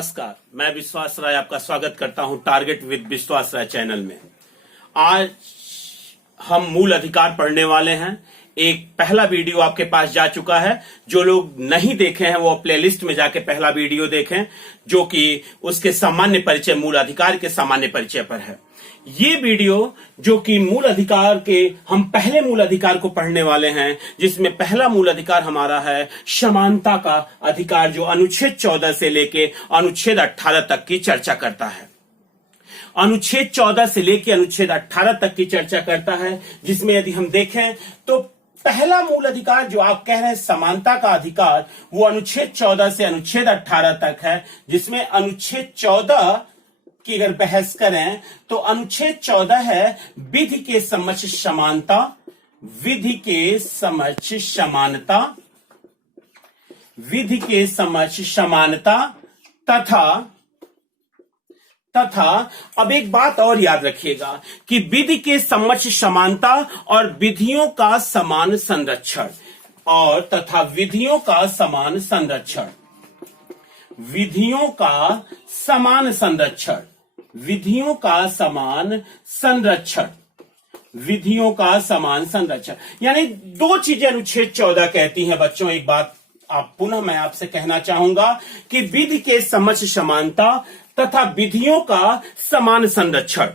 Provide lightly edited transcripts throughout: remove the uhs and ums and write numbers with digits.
नमस्कार, मैं विश्वास राय आपका स्वागत करता हूं टारगेट विद विश्वास राय चैनल में। आज हम मूल अधिकार पढ़ने वाले हैं। एक पहला वीडियो आपके पास जा चुका है। जो लोग नहीं देखे हैं वो प्लेलिस्ट में जाके पहला वीडियो देखें, जो कि उसके सामान्य परिचय, मूल अधिकार के सामान्य परिचय पर है। ये वीडियो जो कि मूल अधिकार के, हम पहले मूल अधिकार को पढ़ने वाले हैं, जिसमें पहला मूल अधिकार हमारा है समानता का अधिकार, जो अनुच्छेद 14 से लेके अनुच्छेद 18 तक की चर्चा करता है। अनुच्छेद 14 से लेके अनुच्छेद 18 तक की चर्चा करता है, जिसमें यदि हम देखें तो पहला मूल अधिकार जो आप कह रहे हैं समानता का अधिकार, वो अनुच्छेद 14 से अनुच्छेद 18 तक है। जिसमें अनुच्छेद 14 की अगर बहस करें तो अनुच्छेद 14 है विधि के समक्ष समानता, विधि के समक्ष समानता, विधि के समक्ष समानता तथा अब एक बात और याद रखिएगा कि विधि के समक्ष समानता और विधियों का समान संरक्षण, और तथा विधियों का समान संरक्षण, विधियों का समान संरक्षण, विधियों का समान संरक्षण, विधियों का समान संरक्षण, यानी दो चीजें अनुच्छेद 14 कहती हैं बच्चों। एक बात पुनः मैं आपसे कहना चाहूंगा कि विधि के समक्ष समानता तथा विधियों का समान संरक्षण।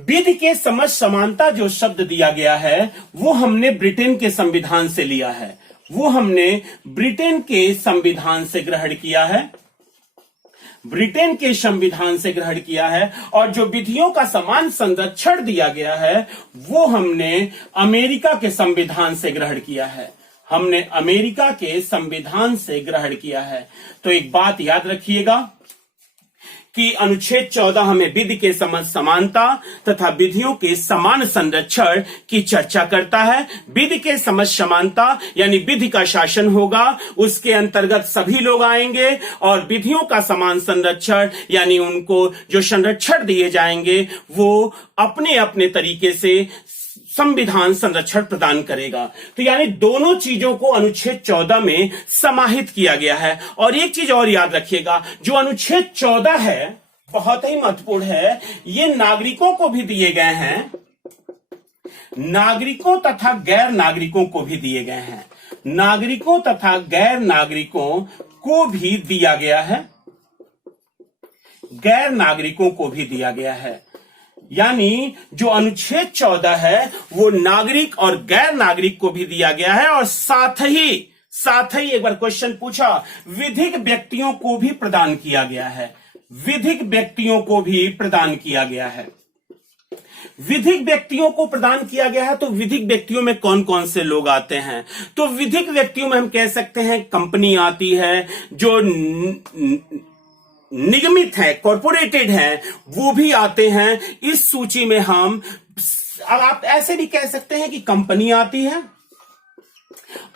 विधि के समक्ष समानता जो शब्द दिया गया है वो हमने ब्रिटेन के संविधान से लिया है, वो हमने ब्रिटेन के संविधान से ग्रहण किया है, ब्रिटेन के संविधान से ग्रहण किया है। और जो विधियों का समान संरक्षण दिया गया है वो हमने अमेरिका के संविधान से ग्रहण किया है, हमने अमेरिका के संविधान से ग्रहण किया है। तो एक बात याद रखिएगा कि अनुच्छेद 14 हमें विधि के समक्ष समानता तथा विधियों के समान संरक्षण की चर्चा करता है। विधि के समक्ष समानता यानी विधि का शासन होगा, उसके अंतर्गत सभी लोग आएंगे, और विधियों का समान संरक्षण यानी उनको जो संरक्षण दिए जाएंगे वो अपने अपने तरीके से संविधान संरक्षण प्रदान करेगा। तो यानी दोनों चीजों को अनुच्छेद 14 में समाहित किया गया है। और एक चीज और याद रखिएगा, जो अनुच्छेद 14 है बहुत ही महत्वपूर्ण है, ये नागरिकों को भी दिए गए हैं, नागरिकों तथा गैर नागरिकों को भी दिए गए हैं, नागरिकों तथा गैर नागरिकों को भी दिया गया है, गैर नागरिकों को भी दिया गया है। यानी जो अनुच्छेद 14 है वो नागरिक और गैर नागरिक को भी दिया गया है, और साथ ही एक बार क्वेश्चन पूछा, विधिक व्यक्तियों को भी प्रदान किया गया है, विधिक व्यक्तियों को भी प्रदान किया गया है। विधिक व्यक्तियों को प्रदान किया गया है, तो विधिक व्यक्तियों में कौन कौन से लोग आते हैं? तो विधिक व्यक्तियों में हम कह सकते हैं कंपनी आती है, जो निगमित है, कॉर्पोरेटेड है, वो भी आते हैं इस सूची में। हम अब आप ऐसे भी कह सकते हैं कि कंपनी आती है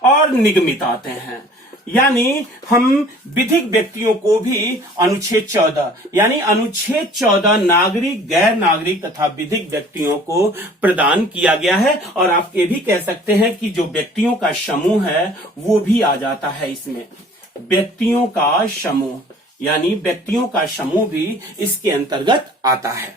और निगमित आते हैं, यानी हम विधिक व्यक्तियों को भी अनुच्छेद 14 यानी अनुच्छेद 14 नागरिक, गैर नागरिक तथा विधिक व्यक्तियों को प्रदान किया गया है। और आप ये भी कह सकते हैं कि जो व्यक्तियों का समूह है वो भी आ जाता है इसमें, व्यक्तियों का समूह, यानी व्यक्तियों का समूह भी इसके अंतर्गत आता है।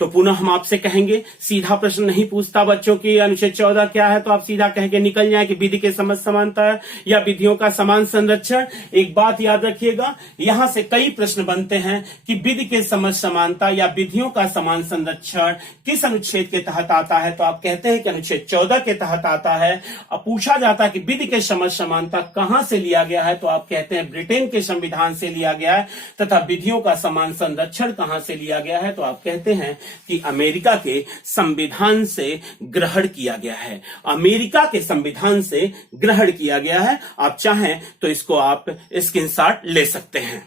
तो पुनः हम आपसे कहेंगे, सीधा प्रश्न नहीं पूछता बच्चों की अनुच्छेद 14 क्या है, तो आप सीधा कह के निकल जाए कि विधि के समक्ष समानता है या विधियों का समान संरक्षण। एक बात याद रखिएगा, यहां से कई प्रश्न बनते हैं कि विधि के समक्ष समानता या विधियों का समान संरक्षण किस अनुच्छेद के तहत आता है, तो आप कहते हैं कि अनुच्छेद 14 के तहत आता है। अब पूछा जाता है कि विधि के समक्ष समानता कहां से लिया गया है, तो आप कहते हैं ब्रिटेन के संविधान से लिया गया है, तथा विधियों का समान संरक्षण कहां से लिया गया है, तो आप कहते हैं कि अमेरिका के संविधान से ग्रहण किया गया है, अमेरिका के संविधान से ग्रहण किया गया है। आप चाहें तो इसको आप स्क्रीनशॉट ले सकते हैं।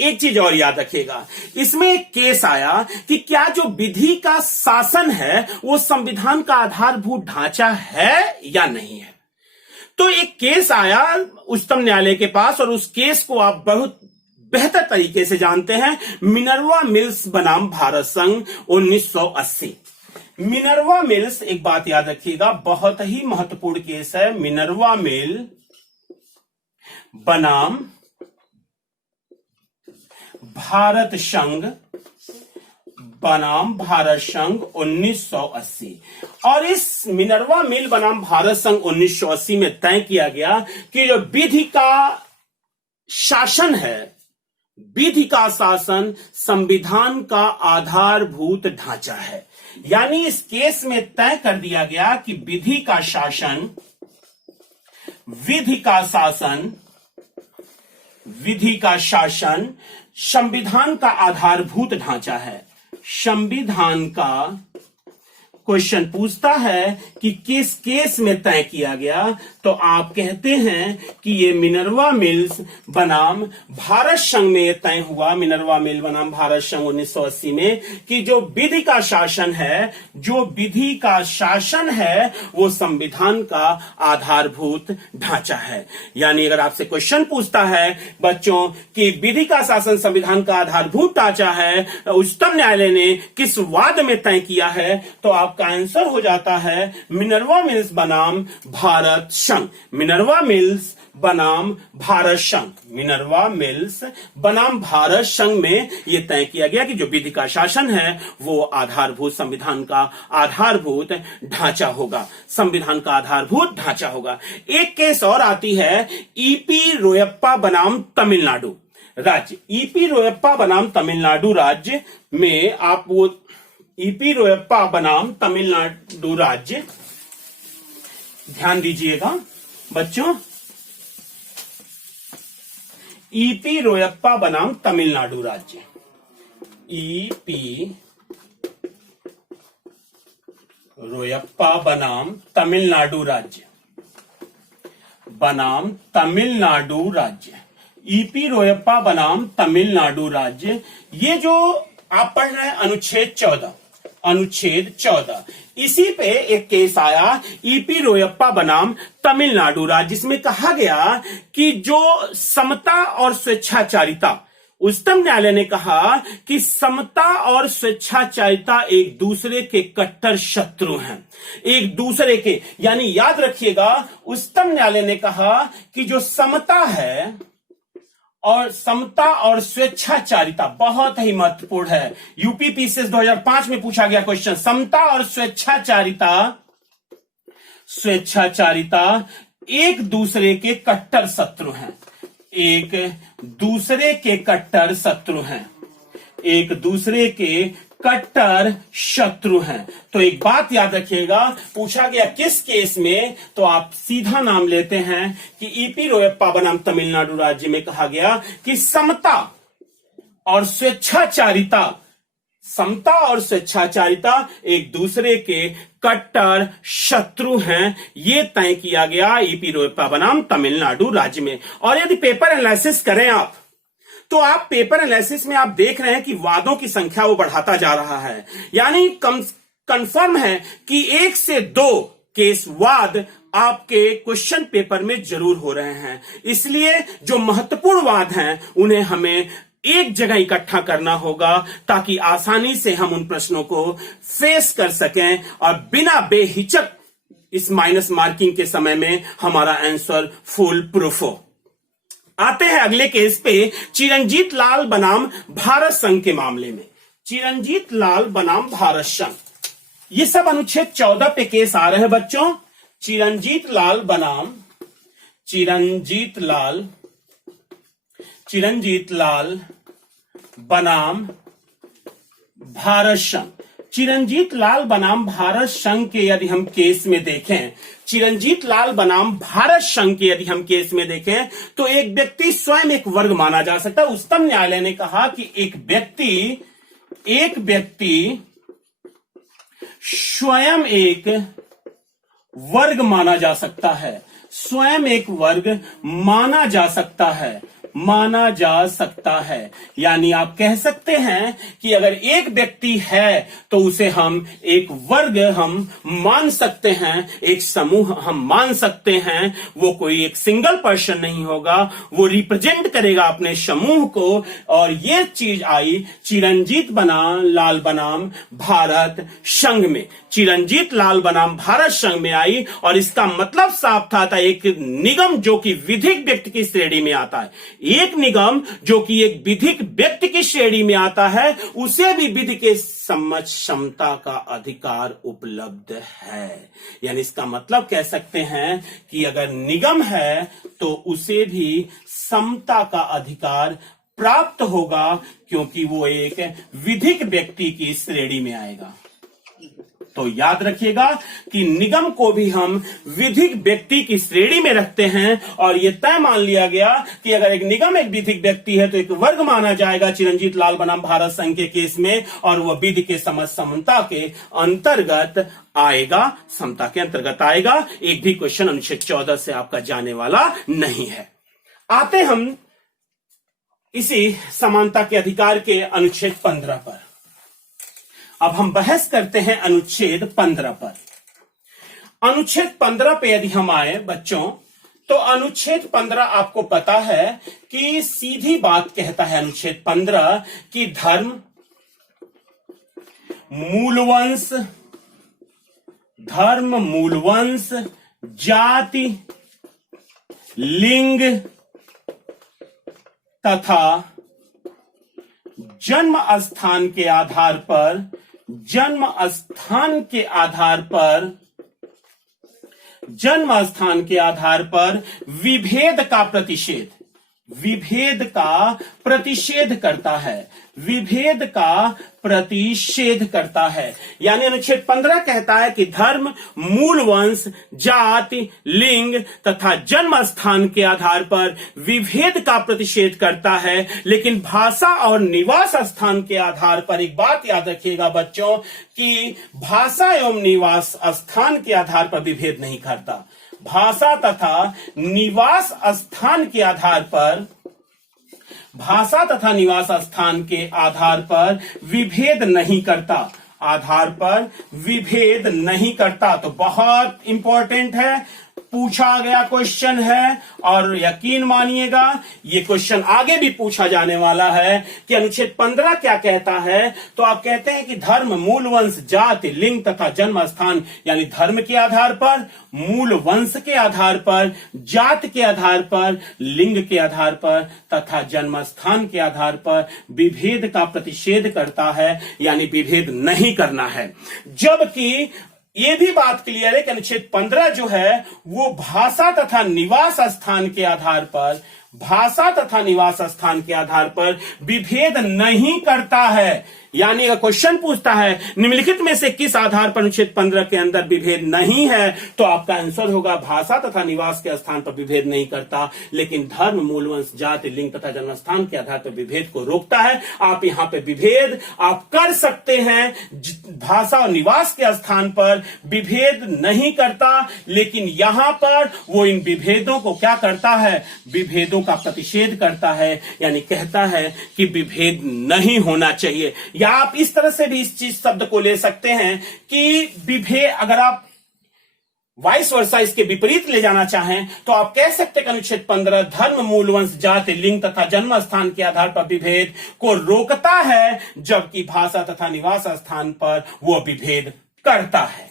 एक चीज और याद रखिएगा, इसमें एक केस आया कि क्या जो विधि का शासन है वो संविधान का आधारभूत ढांचा है या नहीं है। तो एक केस आया उच्चतम न्यायालय के पास, और उस केस को आप बहुत बेहतर तरीके से जानते हैं, मिनर्वा मिल्स बनाम भारत संघ 1980। मिनर्वा मिल्स, एक बात याद रखिएगा, बहुत ही महत्वपूर्ण केस है, मिनर्वा मिल बनाम भारत संघ बनाम भारत संघ 1980। और इस मिनर्वा मिल बनाम भारत संघ 1980 में तय किया गया कि जो विधि का शासन है, विधि का शासन संविधान का आधारभूत ढांचा है। यानी इस केस में तय कर दिया गया कि विधि का शासन संविधान का आधारभूत ढांचा है। संविधान का क्वेश्चन पूछता है कि किस केस में तय किया गया, तो आप कहते हैं कि ये मिनर्वा मिल्स बनाम भारत संघ में तय हुआ। मिनर्वा मिल बनाम भारत संघ 1980 में कि जो विधि का शासन है वो संविधान का आधारभूत ढांचा है। यानी अगर आपसे क्वेश्चन पूछता है बच्चों कि विधि का शासन संविधान का आधारभूत ढांचा है, उच्चतम न्यायालय ने किस वाद में तय किया है, तो आपका आंसर हो जाता है मिनर्वा मिल्स बनाम भारत संघ। मिनर्वा मिल्स बनाम भारत संघ, मिनर्वा मिल्स बनाम भारत संघ में यह तय किया गया कि जो विधि का शासन है वो आधारभूत संविधान का आधारभूत ढांचा होगा, संविधान का आधारभूत ढांचा होगा। एक केस और आती है ईपी रोयप्पा बनाम तमिलनाडु राज्य। ईपी रोयप्पा बनाम तमिलनाडु राज्य में आप वो ईपी रोयप्पा बनाम तमिलनाडु राज्य, ध्यान दीजिएगा बच्चों, ईपी रोयप्पा बनाम तमिलनाडु राज्य, ईपी रोयप्पा बनाम तमिलनाडु राज्य, बनाम तमिलनाडु राज्य, ईपी रोयप्पा बनाम तमिलनाडु राज्य। ये जो आप पढ़ रहे हैं अनुच्छेद 14, इसी पे एक केस आया ईपी रोयप्पा बनाम तमिलनाडु राज्य, जिसमें कहा गया कि जो समता और स्वेच्छाचारिता, उच्चतम न्यायालय ने कहा कि समता और स्वेच्छाचारिता एक दूसरे के कट्टर शत्रु हैं, एक दूसरे के। यानी याद रखिएगा, उच्चतम न्यायालय ने कहा कि जो समता है और समता और स्वेच्छाचारिता बहुत ही महत्वपूर्ण है। यूपी पीसीएस 2005 में पूछा गया क्वेश्चन, समता और स्वेच्छाचारिता एक दूसरे के कट्टर शत्रु हैं, एक दूसरे के कट्टर शत्रु हैं, एक दूसरे के कट्टर शत्रु हैं। तो एक बात याद रखिएगा, पूछा गया किस केस में, तो आप सीधा नाम लेते हैं कि ईपी रोयप्पा बनाम तमिलनाडु राज्य में कहा गया कि समता और स्वेच्छाचारिता एक दूसरे के कट्टर शत्रु हैं। ये तय किया गया ईपी रोयप्पा बनाम तमिलनाडु राज्य में। और यदि पेपर एनालिसिस करें आप, तो आप पेपर एनालिसिस में आप देख रहे हैं कि वादों की संख्या वो बढ़ाता जा रहा है। यानी कंफर्म है कि 1 से 2 केस वाद आपके क्वेश्चन पेपर में जरूर हो रहे हैं। इसलिए जो महत्वपूर्ण वाद हैं उन्हें हमें एक जगह इकट्ठा करना होगा, ताकि आसानी से हम उन प्रश्नों को फेस कर सकें और बिना बेहिचक इस माइनस मार्किंग के समय में हमारा आंसर फुल प्रूफ हो। आते हैं अगले केस पे, चिरंजीत लाल बनाम भारत संघ के मामले में। चिरंजीत लाल बनाम भारत संघ, ये सब अनुच्छेद 14 पे केस आ रहे हैं बच्चों। चिरंजीत लाल बनाम भारत संघ। चिरंजीत लाल बनाम भारत संघ के यदि हम केस में देखें, चिरंजीत लाल बनाम भारत संघ के यदि हम केस में देखें, तो एक व्यक्ति स्वयं एक वर्ग माना जा सकता है। उच्चतम न्यायालय ने कहा कि एक व्यक्ति स्वयं एक वर्ग माना जा सकता है, स्वयं एक वर्ग माना जा सकता है। यानी आप कह सकते हैं कि अगर एक व्यक्ति है तो उसे हम एक वर्ग हम मान सकते हैं, एक समूह हम मान सकते हैं। वो कोई एक सिंगल पर्सन नहीं होगा, वो रिप्रेजेंट करेगा अपने समूह को। और ये चीज आई चिरंजीत लाल बनाम भारत संघ में, चिरंजीत लाल बनाम भारत संघ में आई। और इसका मतलब साफ था एक निगम जो कि विधिक व्यक्ति की श्रेणी में आता है, एक निगम जो कि एक विधिक व्यक्ति की श्रेणी में आता है, उसे भी विधि के समझ क्षमता का अधिकार उपलब्ध है। यानी इसका मतलब कह सकते हैं कि अगर निगम है तो उसे भी समता का अधिकार प्राप्त होगा, क्योंकि वो एक विधिक व्यक्ति की श्रेणी में आएगा। तो याद रखिएगा कि निगम को भी हम विधिक व्यक्ति की श्रेणी में रखते हैं, और यह तय मान लिया गया कि अगर एक निगम एक विधिक व्यक्ति है तो एक वर्ग माना जाएगा चिरंजीत लाल बनाम भारत संघ के केस में, और वह विधि के समझ समता के अंतर्गत आएगा, समता के अंतर्गत आएगा। एक भी क्वेश्चन अनुच्छेद 14 से आपका जाने वाला नहीं है। आते हम इसी समानता के अधिकार के अनुच्छेद 15 पर। अब हम बहस करते हैं अनुच्छेद 15 पर। अनुच्छेद 15 पे यदि हम आए बच्चों, तो अनुच्छेद 15 आपको पता है कि सीधी बात कहता है अनुच्छेद 15 कि धर्म, मूलवंश, जाति, लिंग तथा जन्म स्थान के आधार पर विभेद का प्रतिषेध करता है। यानी अनुच्छेद 15 कहता है कि धर्म, मूलवंश, जाति, लिंग तथा जन्म स्थान के आधार पर विभेद का प्रतिषेध करता है, लेकिन भाषा और निवास स्थान के आधार पर, एक बात याद रखिएगा बच्चों, कि भाषा एवं निवास स्थान के आधार पर विभेद नहीं करता। भाषा तथा निवास स्थान के आधार पर विभेद नहीं करता। तो बहुत इंपॉर्टेंट है, पूछा गया क्वेश्चन है, और यकीन मानिएगा ये क्वेश्चन आगे भी पूछा जाने वाला है कि अनुच्छेद 15 क्या कहता है। तो आप कहते हैं कि धर्म, मूलवंश, जाति, लिंग तथा जन्म स्थान, यानी धर्म के आधार पर, मूल वंश के आधार पर, जाति के आधार पर, लिंग के आधार पर तथा जन्म स्थान के आधार पर विभेद का प्रतिषेध करता है, यानी विभेद नहीं करना है। जबकि ये भी बात क्लियर है कि अनुच्छेद 15 जो है वो भाषा तथा निवास स्थान के आधार पर विभेद नहीं करता है। यानी अगर क्वेश्चन पूछता है निम्नलिखित में से किस आधार पर अनुच्छेद 15 के अंदर विभेद नहीं है, तो आपका आंसर होगा भाषा तथा निवास के स्थान पर विभेद नहीं करता, लेकिन धर्म, मूलवंश, जाति, लिंग तथा जन्म स्थान के आधार पर विभेद को रोकता है। आप यहां पे विभेद आप कर सकते हैं, भाषा और निवास के स्थान पर विभेद नहीं करता, लेकिन यहां पर वो इन विभेदों को क्या करता है, विभेदों का प्रतिषेध करता है, यानी कहता है कि विभेद नहीं होना चाहिए। या आप इस तरह से भी इस चीज शब्द को ले सकते हैं कि विभेद, अगर आप वाइस वर्सा इसके विपरीत ले जाना चाहें तो आप कह सकते हैं कि अनुच्छेद 15 धर्म, मूलवंश, जाति, लिंग तथा जन्म स्थान के आधार पर विभेद को रोकता है, जबकि भाषा तथा निवास स्थान पर वो विभेद करता है।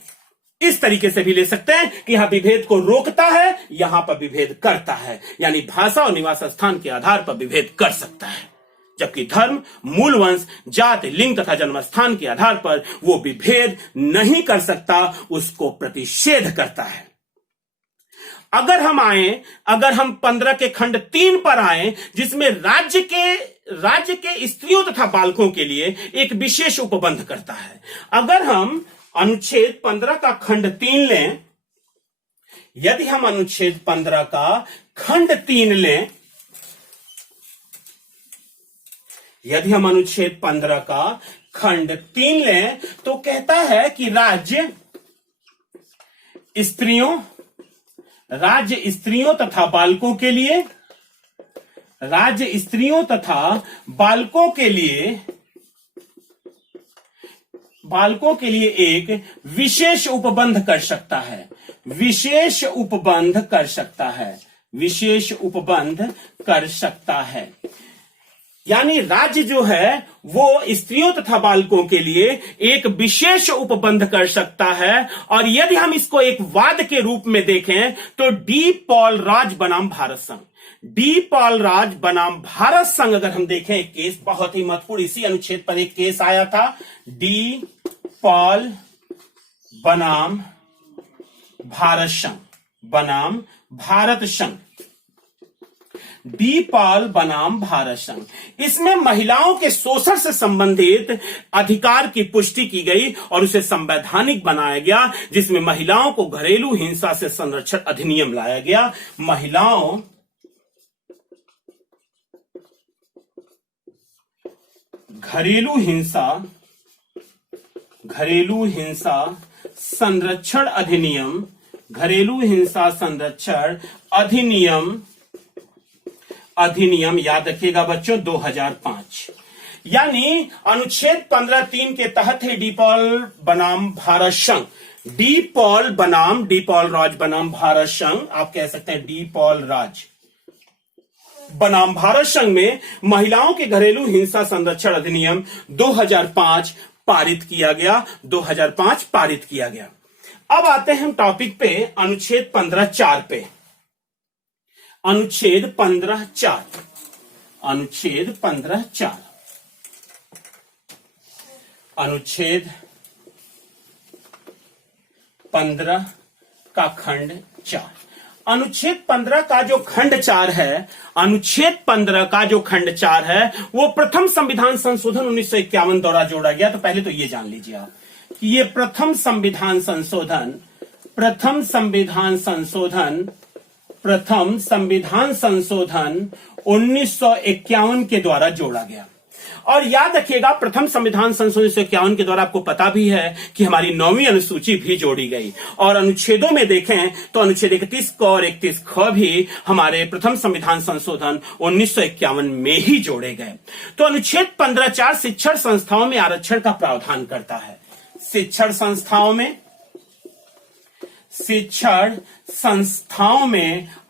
इस तरीके से भी ले सकते हैं कि यहां विभेद को रोकता है, यहां पर विभेद करता है, यानी भाषा और निवास स्थान के आधार पर विभेद कर सकता है, जबकि धर्म, मूलवंश, जाति, लिंग तथा जन्म स्थान के आधार पर वो विभेद नहीं कर सकता, उसको प्रतिषेध करता है। अगर हम 15 के खंड 3 पर आए, जिसमें राज्य के स्त्रियों तथा बालकों के लिए एक विशेष उपबंध करता है। अगर हम अनुच्छेद 15 का खंड 3 लें, यदि हम अनुच्छेद 15 का खंड 3 लें, यदि हम अनुच्छेद 15 का खंड 3 लें, तो कहता है कि राज्य स्त्रियों तथा बालकों के लिए एक विशेष उपबंध कर सकता है, विशेष उपबंध कर सकता है। यानी राज्य जो है वो स्त्रियों तथा बालकों के लिए एक विशेष उपबंध कर सकता है। और यदि हम इसको एक वाद के रूप में देखें तो डी पॉल राज बनाम भारत संघ, डी पॉल राज बनाम भारत संघ अगर हम देखें एक केस बहुत ही महत्वपूर्ण, इसी अनुच्छेद पर एक केस आया था, डी पॉल बनाम भारत संघ, बनाम भारत संघ, डी पॉल बनाम भारत संघ। इसमें महिलाओं के शोषण से संबंधित अधिकार की पुष्टि की गई और उसे संवैधानिक बनाया गया, जिसमें महिलाओं को घरेलू हिंसा से संरक्षण अधिनियम लाया गया। घरेलू हिंसा संरक्षण अधिनियम, घरेलू हिंसा संरक्षण अधिनियम याद रखिएगा बच्चों 2005। यानी अनुच्छेद 15(3) के तहत है डी पॉल बनाम भारत संघ, डी पॉल राज बनाम भारत संघ, आप कह सकते हैं डी पॉल राज बनाम भारत संघ में महिलाओं के घरेलू हिंसा संरक्षण अधिनियम 2005 पारित किया गया, 2005 पारित किया गया। अब आते हैं हम टॉपिक पे, अनुच्छेद 15(4) पे। अनुच्छेद 15(4), अनुच्छेद 15(4), अनुच्छेद 15 का खंड 4। अनुच्छेद 15 का जो खंड 4 है, अनुच्छेद 15 का जो खंड 4 है वो प्रथम संविधान संशोधन 1951 द्वारा जोड़ा गया। तो पहले तो ये जान लीजिए आप कि ये प्रथम संविधान संशोधन 1951 के द्वारा जोड़ा गया। और याद रखिएगा प्रथम संविधान संशोधन 1951 के द्वारा आपको पता भी है कि हमारी 9वीं अनुसूची भी जोड़ी गई। और अनुच्छेदों में देखें तो अनुच्छेद 31 क और 31 ख भी हमारे प्रथम संविधान संशोधन 1951 में ही जोड़े गए। तो अनुच्छेद 15(4) शिक्षण संस्थाओं में आरक्षण का प्रावधान करता है। शिक्षण संस्थाओं में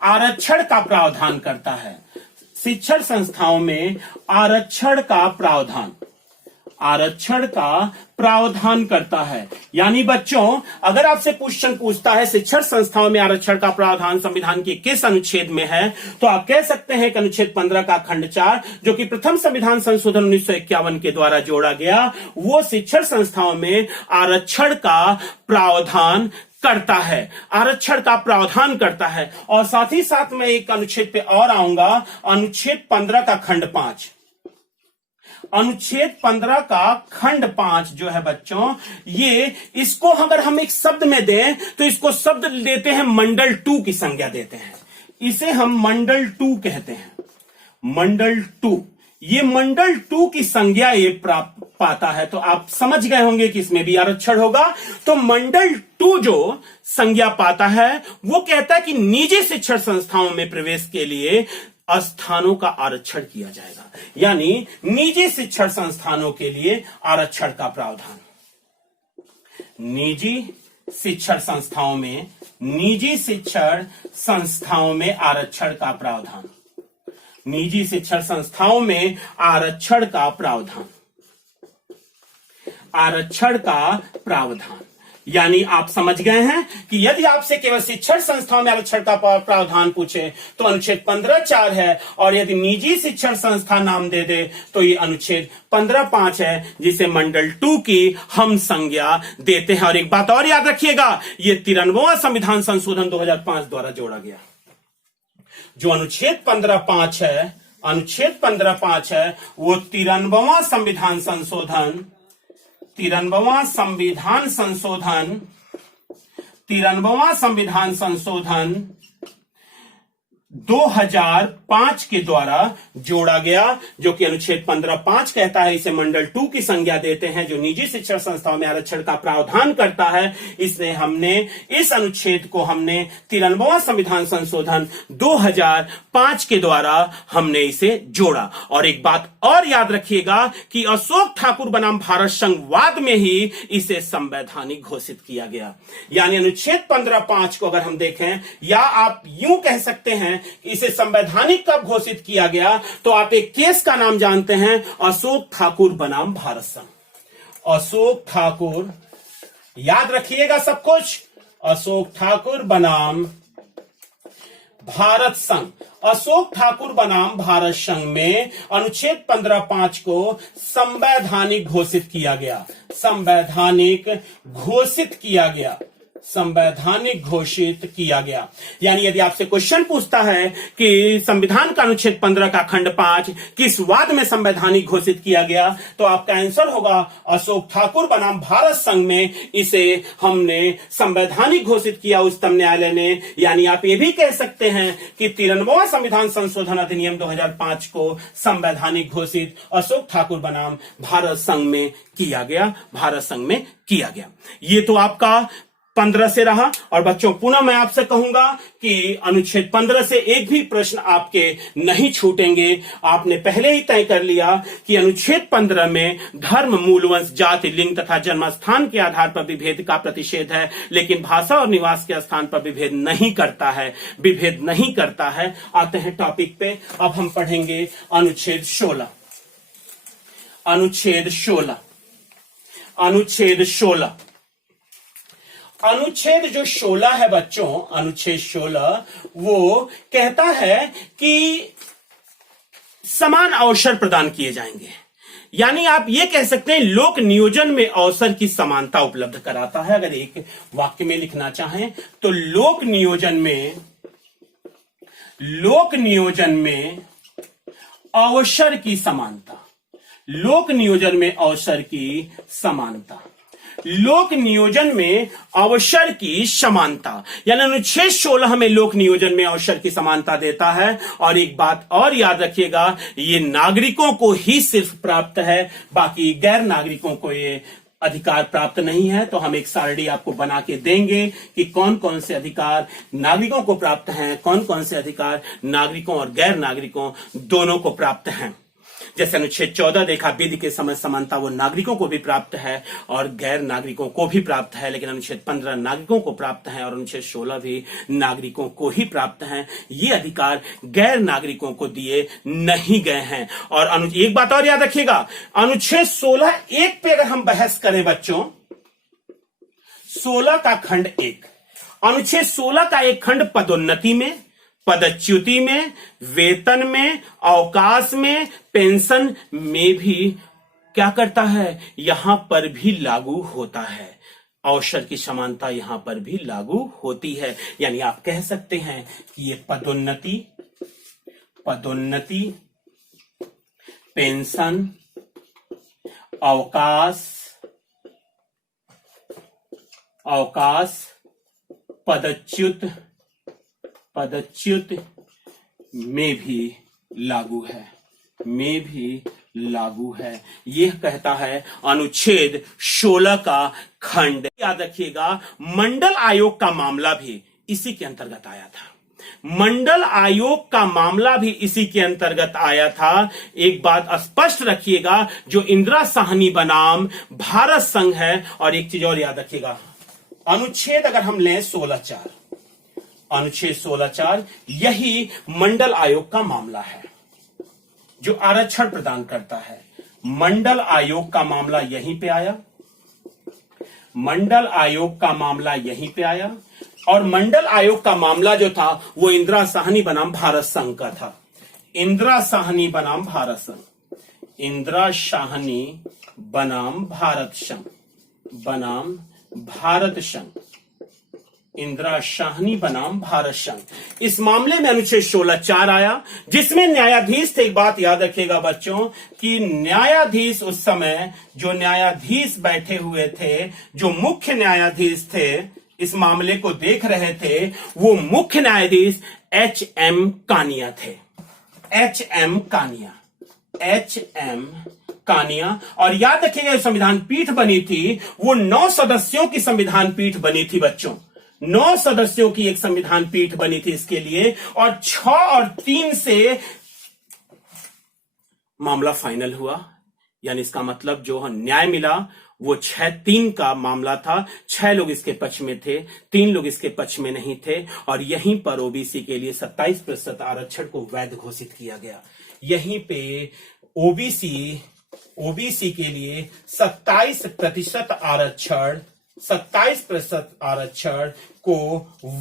आरक्षण का प्रावधान करता है। शिक्षण संस्थाओं में आरक्षण का प्रावधान करता है। यानी बच्चों अगर आपसे क्वेश्चन पूछता है शिक्षण संस्थाओं में आरक्षण का प्रावधान संविधान के किस अनुच्छेद में है, तो आप कह सकते हैं कि अनुच्छेद 15 का खंड 4 जो कि प्रथम संविधान संशोधन 1951 के द्वारा जोड़ा गया, वो शिक्षण संस्थाओं में आरक्षण का प्रावधान करता है, आरक्षण का प्रावधान करता है। और साथ ही साथ मैं एक अनुच्छेद पे और आऊंगा, अनुच्छेद 15 का खंड 5। अनुच्छेद 15 का खंड 5 जो है बच्चों, ये इसको अगर हम एक शब्द में दें तो इसको शब्द देते हैं मंडल 2 की संज्ञा देते हैं। इसे हम मंडल 2 कहते हैं, मंडल 2। ये मंडल 2 की संज्ञा ये प्राप्त पाता है। तो आप समझ गए होंगे कि इसमें भी आरक्षण होगा। तो मंडल 2 जो संज्ञा पाता है वो कहता है कि निजी शिक्षण संस्थाओं में प्रवेश के लिए स्थानों का आरक्षण किया जाएगा। यानी निजी शिक्षण संस्थानों के लिए आरक्षण का प्रावधान, निजी शिक्षण संस्थाओं में आरक्षण का प्रावधान, निजी शिक्षण संस्थाओं में आरक्षण का प्रावधान। यानी आप समझ गए हैं कि यदि आपसे केवल शिक्षण संस्थाओं में आरक्षण का प्रावधान पूछे तो अनुच्छेद 15(4) है, और यदि निजी शिक्षण संस्था नाम दे दे तो ये अनुच्छेद 15(5) है, जिसे मंडल 2 की हम संज्ञा देते हैं। और एक बात और याद रखिएगा, ये 93वां संविधान संशोधन 2005 द्वारा जोड़ा गया। जो अनुच्छेद 15(5) है, अनुच्छेद 15(5) है, वो 93वां संविधान संशोधन 2005 के द्वारा जोड़ा गया, जो कि अनुच्छेद 15(5) कहता है इसे मंडल 2 की संज्ञा देते हैं, जो निजी शिक्षण संस्थाओं में आरक्षण का प्रावधान करता है। इसने हमने इस अनुच्छेद को 93वां संविधान संशोधन 2005 के द्वारा हमने इसे जोड़ा। और एक बात और याद रखिएगा कि अशोक ठाकुर बनाम भारत संघवाद में ही इसे संवैधानिक घोषित किया गया। यानी अनुच्छेद 15(5) को अगर हम देखें, या आप यूं कह सकते हैं इसे संवैधानिक कब घोषित किया गया, तो आप एक केस का नाम जानते हैं, अशोक ठाकुर बनाम भारत संघ। अशोक ठाकुर, याद रखिएगा सब कुछ, अशोक ठाकुर बनाम भारत संघ, अशोक ठाकुर बनाम भारत संघ में अनुच्छेद 15(5) को संवैधानिक घोषित किया गया। संवैधानिक घोषित किया गया। संवैधानिक घोषित किया गया। यानी यदि आपसे क्वेश्चन पूछता है कि संविधान का अनुच्छेद 15 का खंड 5 किस वाद में संवैधानिक घोषित किया गया, तो आपका आंसर होगा अशोक ठाकुर बनाम भारत संघ में इसे हमने संवैधानिक घोषित किया उच्चतम न्यायालय ने। यानी आप ये भी कह सकते हैं कि 93वां संविधान संशोधन अधिनियम 2005 को संवैधानिक घोषित अशोक ठाकुर बनाम भारत संघ में किया गया। भारत संघ में किया गया। ये तो आपका 15 से रहा। और बच्चों पुनः मैं आपसे कहूंगा कि अनुच्छेद 15 से एक भी प्रश्न आपके नहीं छूटेंगे। आपने पहले ही तय कर लिया कि अनुच्छेद 15 में धर्म, मूल वंश, जाति, लिंग तथा जन्म स्थान के आधार पर विभेद का प्रतिषेध है, लेकिन भाषा और निवास के स्थान पर विभेद नहीं करता है। विभेद नहीं करता है। आते हैं टॉपिक पे। अब हम पढ़ेंगे अनुच्छेद 16। अनुच्छेद 16। अनुच्छेद 16। अनुच्छेद जो 16 है बच्चों, अनुच्छेद 16 वो कहता है कि समान अवसर प्रदान किए जाएंगे। यानी आप ये कह सकते हैं लोक नियोजन में अवसर की समानता उपलब्ध कराता है। अगर एक वाक्य में लिखना चाहें तो लोक नियोजन में अवसर की समानता। लोक नियोजन में अवसर की समानता। लोक नियोजन में अवसर की समानता, यानी अनुच्छेद 16 हमें लोक नियोजन में अवसर की समानता देता है। और एक बात और याद रखिएगा, ये नागरिकों को ही सिर्फ प्राप्त है, बाकी गैर नागरिकों को ये अधिकार प्राप्त नहीं है। तो हम एक सारणी आपको बना के देंगे कि कौन कौन से अधिकार नागरिकों को प्राप्त हैं, कौन कौन से अधिकार नागरिकों और गैर नागरिकों दोनों को प्राप्त हैं। जैसे अनुच्छेद 14 देखा, विधि के समय समानता वो नागरिकों को भी प्राप्त है और गैर नागरिकों को भी प्राप्त है, लेकिन अनुच्छेद 15 नागरिकों को प्राप्त है और अनुच्छेद 16 भी नागरिकों को ही प्राप्त है। ये अधिकार गैर नागरिकों को दिए नहीं गए हैं। और एक बात और याद रखिएगा, अनुच्छेद 16(1) पे अगर हम बहस करें बच्चों, 16 का खंड 1, अनुच्छेद 16 का एक खंड पदोन्नति में, पदच्युति में, वेतन में, अवकाश में, पेंशन में भी क्या करता है, यहां पर भी लागू होता है। अवसर की समानता यहां पर भी लागू होती है। यानी आप कह सकते हैं कि ये पदोन्नति, पेंशन, अवकाश, पदच्युत में भी लागू है। यह कहता है अनुच्छेद 16 का खंड। याद रखिएगा, मंडल आयोग का मामला भी इसी के अंतर्गत आया था। मंडल आयोग का मामला भी इसी के अंतर्गत आया था। एक बात स्पष्ट रखिएगा, जो इंदिरा साहनी बनाम भारत संघ है। और एक चीज और याद रखिएगा, अनुच्छेद अगर हम लें 16(4), अनुच्छेद 16(4) यही मंडल आयोग का मामला है जो आरक्षण प्रदान करता है। मंडल आयोग का मामला यहीं पे आया, मंडल आयोग का मामला यहीं पे आया। और मंडल आयोग का मामला जो था वो इंदिरा साहनी बनाम भारत संघ का था। इंदिरा साहनी बनाम भारत संघ, इंदिरा साहनी बनाम भारत संघ, इंदिरा साहनी बनाम भारत संघ। इस मामले में अनुच्छेद 16(4) आया, जिसमें न्यायाधीश थे। एक बात याद रखिएगा बच्चों कि न्यायाधीश उस समय जो न्यायाधीश बैठे हुए थे, जो मुख्य न्यायाधीश थे, इस मामले को देख रहे थे, वो मुख्य न्यायाधीश H.M. कानिया थे। H.M. कानिया। और याद रखिएगा, संविधान पीठ बनी थी वो 9 सदस्यों की संविधान पीठ बनी थी बच्चों। 9 सदस्यों की एक संविधान पीठ बनी थी इसके लिए। और 6 और 3 से मामला फाइनल हुआ। यानी इसका मतलब जो न्याय मिला वो 6-3 का मामला था। 6 लोग इसके पक्ष में थे, 3 लोग इसके पक्ष में नहीं थे। और यहीं पर ओबीसी के लिए 27% आरक्षण को वैध घोषित किया गया। यहीं पे ओबीसी के लिए 27% आरक्षण को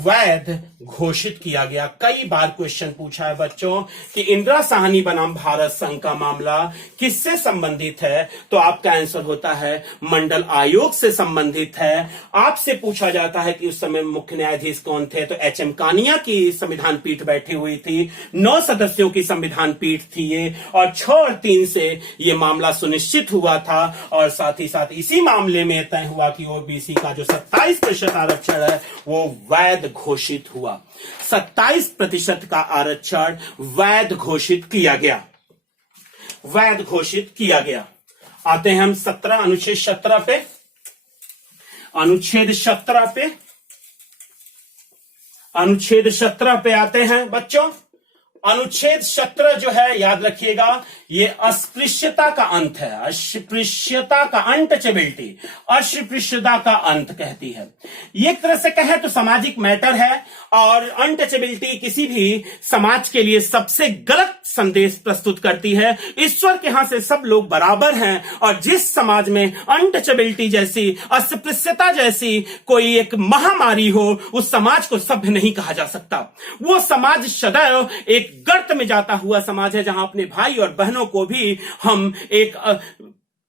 वैध घोषित किया गया। कई बार क्वेश्चन पूछा है बच्चों कि इंदिरा साहनी बनाम भारत संघ का मामला किससे संबंधित है, तो आपका आंसर होता है मंडल आयोग से संबंधित है। आपसे पूछा जाता है कि उस समय मुख्य न्यायाधीश कौन थे, तो एच.एम. कानिया की संविधान पीठ बैठी हुई थी। 9 सदस्यों की संविधान पीठ थी ये, और 6 और 3 से ये मामला सुनिश्चित हुआ था। और साथ ही साथ इसी मामले में तय हुआ कि ओबीसी का जो 27% आरक्षण है वो वैध घोषित हुआ। 27% का आरक्षण वैध घोषित किया गया, वैध घोषित किया गया। आते हैं हम 17 अनुच्छेद 17 पे। अनुच्छेद 17 पे, अनुच्छेद 17 पे आते हैं बच्चों। अनुच्छेद 17 जो है याद रखिएगा, ये अस्पृश्यता का अंत है। अस्पृश्यता का, अनटचेबिलिटी, अस्पृश्यता का अंत कहती है। ये एक तरह से कहें तो सामाजिक मैटर है, और अनटचेबिलिटी किसी भी समाज के लिए सबसे गलत संदेश प्रस्तुत करती है। ईश्वर के यहां से सब लोग बराबर हैं, और जिस समाज में अनटचेबिलिटी जैसी, अस्पृश्यता जैसी कोई एक महामारी हो, उस समाज को सभ्य नहीं कहा जा सकता। वो समाज सदैव एक गर्त में जाता हुआ समाज है, जहां अपने भाई और बहनों को भी हम एक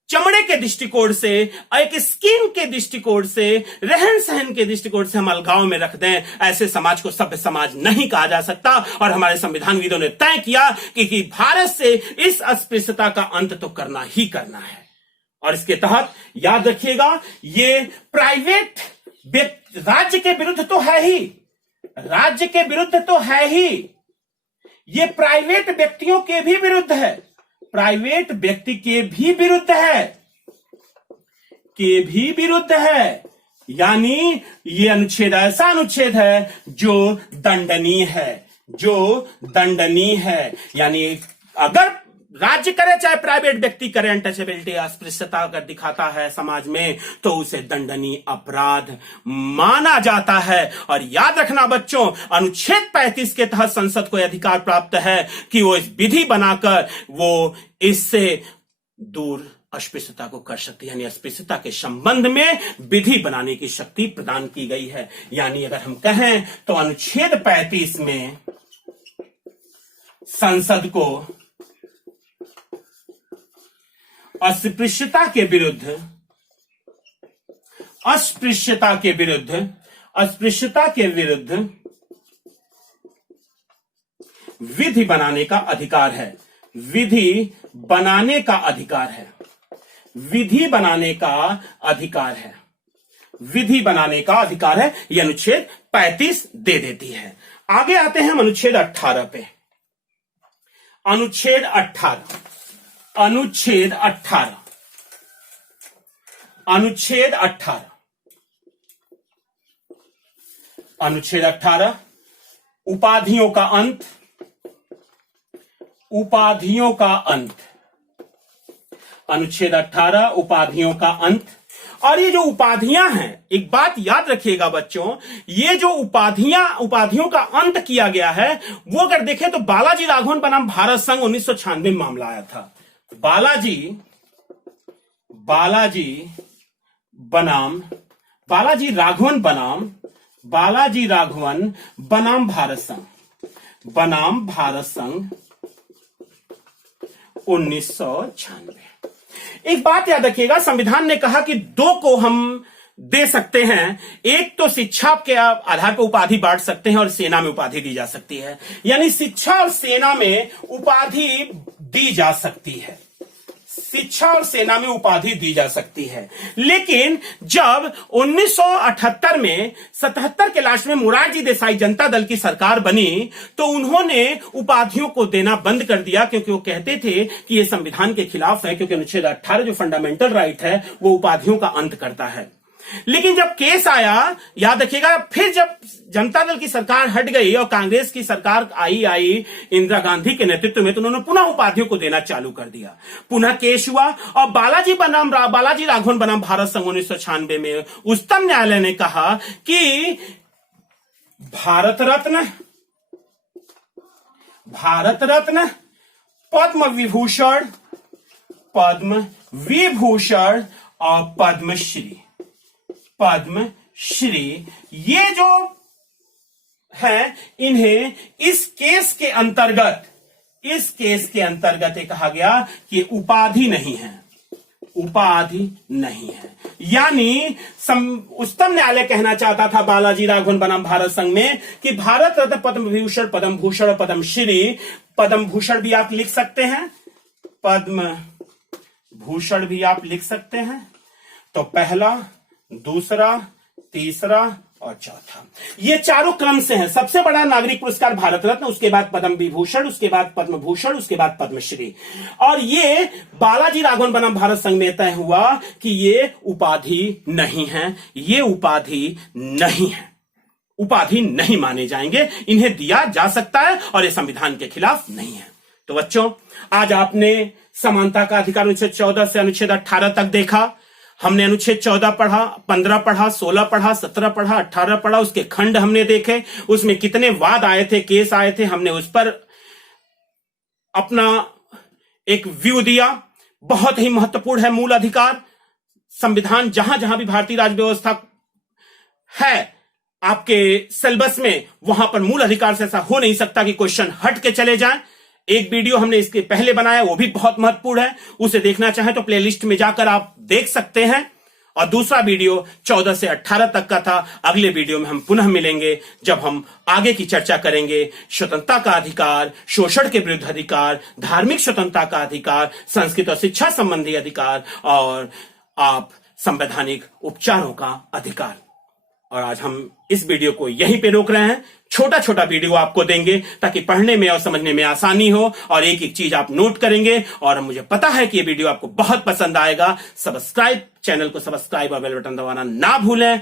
चमड़े के दृष्टिकोण से, एक स्किन के दृष्टिकोण से, रहन सहन के दृष्टिकोण से हम अलगाव में रख दें। ऐसे समाज को सभ्य समाज नहीं कहा जा सकता। और हमारे संविधानविदों ने तय किया कि भारत से इस अस्पृश्यता का अंत तो करना ही करना है। और इसके तहत याद रखिएगा, ये प्राइवेट राज्य के विरुद्ध तो है ही, राज्य के विरुद्ध तो है ही, ये प्राइवेट व्यक्तियों के भी विरुद्ध है, प्राइवेट व्यक्ति के भी विरुद्ध है, के भी विरुद्ध है। यानी ये अनुच्छेद ऐसा अनुच्छेद है जो दंडनीय है, जो दंडनीय है। यानी अगर राज्य करे चाहे प्राइवेट व्यक्ति करे, अनटचेबिलिटी, अस्पृश्यता अगर दिखाता है समाज में, तो उसे दंडनीय अपराध माना जाता है। और याद रखना बच्चों, अनुच्छेद 35 के तहत संसद को अधिकार प्राप्त है कि वो इस विधि बनाकर वो इससे दूर अस्पृश्यता को कर सकती है। यानी अस्पृश्यता के संबंध में विधि बनाने की शक्ति प्रदान की गई है। यानी अगर हम कहें तो अनुच्छेद 35 में संसद को अस्पृश्यता के विरुद्ध, अस्पृश्यता के विरुद्ध, अस्पृश्यता के विरुद्ध विधि बनाने का अधिकार है, विधि बनाने का अधिकार है, विधि बनाने का अधिकार है, विधि बनाने का अधिकार है। यह अनुच्छेद 35 दे देती है। आगे आते हैं हम अनुच्छेद 18 पे। अनुच्छेद 18, अनुच्छेद 18, अनुच्छेद 18, अनुच्छेद 18 उपाधियों का अंत, उपाधियों का अंत, अनुच्छेद 18 उपाधियों का अंत। और ये जो उपाधियां हैं, एक बात याद रखिएगा बच्चों, ये जो उपाधियों का अंत किया गया है, वो अगर देखें तो बालाजी राघवन बनाम भारत संघ 1996 में मामला आया था। बालाजी राघवन बनाम भारत संघ 1996। एक बात याद रखिएगा, संविधान ने कहा कि 2 को हम दे सकते हैं। एक तो शिक्षा के आधार पर उपाधि बांट सकते हैं, और सेना में उपाधि दी जा सकती है। यानी शिक्षा और सेना में उपाधि दी जा सकती है, शिक्षा और सेना में उपाधि दी जा सकती है। लेकिन जब 1978 में 77 के लास्ट में मोरारजी देसाई जनता दल की सरकार बनी, तो उन्होंने उपाधियों को देना बंद कर दिया, क्योंकि वो कहते थे कि ये संविधान के खिलाफ है, क्योंकि अनुच्छेद 18 जो फंडामेंटल राइट है वो उपाधियों का अंत करता है। लेकिन जब केस आया, याद रखिएगा, फिर जब जनता दल की सरकार हट गई और कांग्रेस की सरकार आई इंदिरा गांधी के नेतृत्व में, तो उन्होंने पुनः उपाधियों को देना चालू कर दिया। पुनः केस हुआ, और बालाजी राघवन बनाम भारत संघ 1996 में उच्चतम न्यायालय ने कहा कि भारत रत्न, पद्म विभूषण और पद्मश्री श्री, ये जो है इन्हें इस केस के अंतर्गत ये कहा गया कि उपाधि नहीं है, उपाधि नहीं है। यानी उच्चतम न्यायालय कहना चाहता था बालाजी राघवन बनाम भारत संघ में कि भारत रत्न, पद्म विभूषण, पद्म भूषण और पद्म श्री, पद्म भूषण भी आप लिख सकते हैं, पद्म भूषण भी आप लिख सकते हैं। तो पहला, दूसरा, तीसरा और चौथा, ये चारों क्रम से हैं। सबसे बड़ा नागरिक पुरस्कार भारत रत्न, उसके बाद पद्म विभूषण, उसके बाद पद्म भूषण, उसके बाद पद्मश्री। और ये बालाजी राघवन बनाम भारत संघ में तय हुआ कि ये उपाधि नहीं है, ये उपाधि नहीं है, उपाधि नहीं माने जाएंगे, इन्हें दिया जा सकता है और ये संविधान के खिलाफ नहीं है। तो बच्चों, आज आपने समानता का अधिकार अनुच्छेद 14 से अनुच्छेद 18 तक देखा। हमने अनुच्छेद 14 पढ़ा, 15 पढ़ा, 16 पढ़ा, 17 पढ़ा, 18 पढ़ा, उसके खंड हमने देखे, उसमें कितने वाद आए थे, केस आए थे, हमने उस पर अपना एक व्यू दिया। बहुत ही महत्वपूर्ण है मूल अधिकार। संविधान जहां जहां भी भारतीय राज्य व्यवस्था है आपके सिलेबस में, वहां पर मूल अधिकार से ऐसा हो नहीं सकता कि क्वेश्चन हट के चले जाएं। एक वीडियो हमने इसके पहले बनाया, वो भी बहुत महत्वपूर्ण है, उसे देखना चाहें तो प्लेलिस्ट में जाकर आप देख सकते हैं। और दूसरा वीडियो 14 से 18 तक का था। अगले वीडियो में हम पुनः मिलेंगे जब हम आगे की चर्चा करेंगे स्वतंत्रता का अधिकार, शोषण के विरुद्ध अधिकार, धार्मिक स्वतंत्रता का अधिकार, संस्कृत और शिक्षा संबंधी अधिकार और आप संवैधानिक उपचारों का अधिकार। और आज हम इस वीडियो को यहीं पे रोक रहे हैं। छोटा छोटा वीडियो आपको देंगे ताकि पढ़ने में और समझने में आसानी हो और एक एक चीज आप नोट करेंगे। और मुझे पता है कि ये वीडियो आपको बहुत पसंद आएगा। चैनल को सब्सक्राइब और बेल बटन दबाना ना भूलें।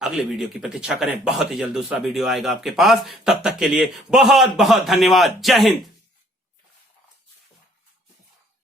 अगले वीडियो की प्रतीक्षा करें, बहुत ही जल्द दूसरा वीडियो आएगा आपके पास। तब तक के लिए बहुत बहुत धन्यवाद। जय हिंद।